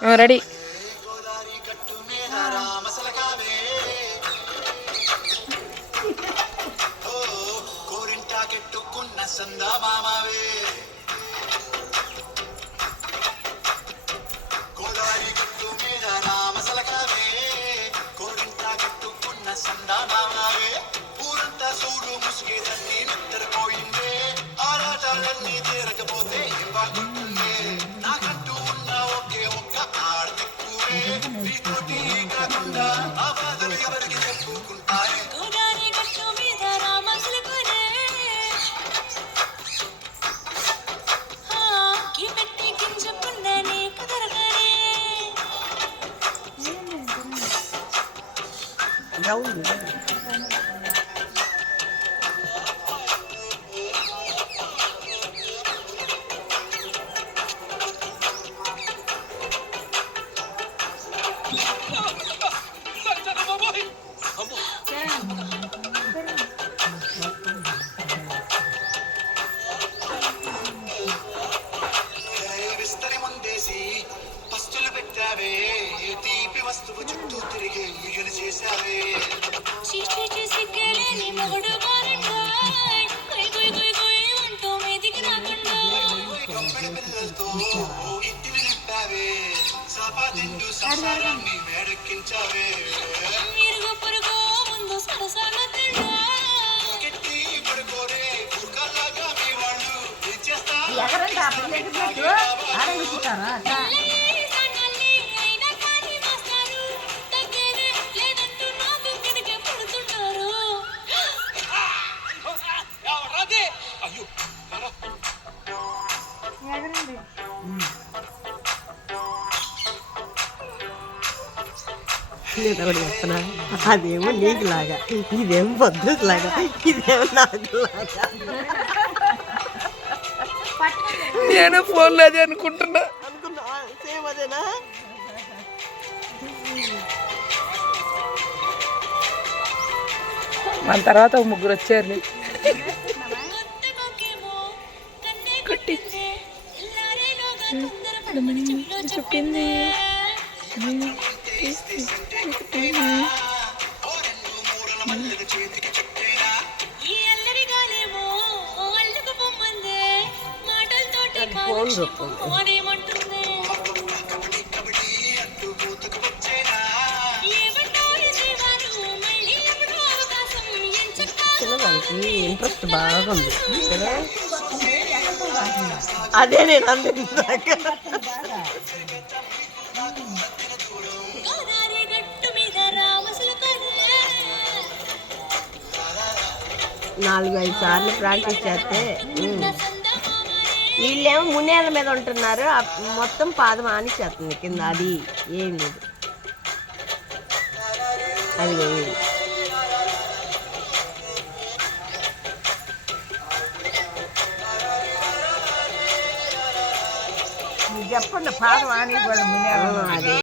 Ready. ఊరంతా సూడు ముసుగేదన్నీ నిద్రపోయిందే ఆరాటాలన్నీ తీరకపోతే బాగుంటుందే నాకంటూ ఉన్న ఒకే ఒక్క ఆడెక్కువే నీతోటి కాకుండా ఆ బాధలు ఎవరికి చెప్పుకుంటారే విస్తరి ముందేసి పస్తులు పెట్టావే తీపి వస్తువు చుట్టూ తిరిగి యుగలు చేశావే పిల్లలతో ఇంటిని నింపావే సాపాదిండు సంసారాన్ని మేడెక్కించావే గట్టి పడుకోరే కుక్కలాగా మీ వాళ్ళు ఏం చేస్తారు చెప్తున్నా అదేమో నీకు లాగా ఇదేమో పొద్దుకు లాగా ఇదేమో నాకు లాగా నేను ఫోన్లో అదే అనుకుంటున్నా సేమ్ అదేనా మన తర్వాత ఒక ముగ్గురు వచ్చారు చెప్పింది ఫోన్ చెప్పండి చిన్నదానికి ఇంట్రెస్ట్ బాగుంది కదా అదే నేను అందించాక నాలుగు ఐదు సార్లు ప్రాక్టీస్ చేస్తే వీళ్ళేమో మునేల మీద ఉంటున్నారు మొత్తం పాదం ఆనిచ్చేస్తుంది కింద అది ఏం లేదు అది చెప్పండి పాదం ఆని కూడా మునేల అదే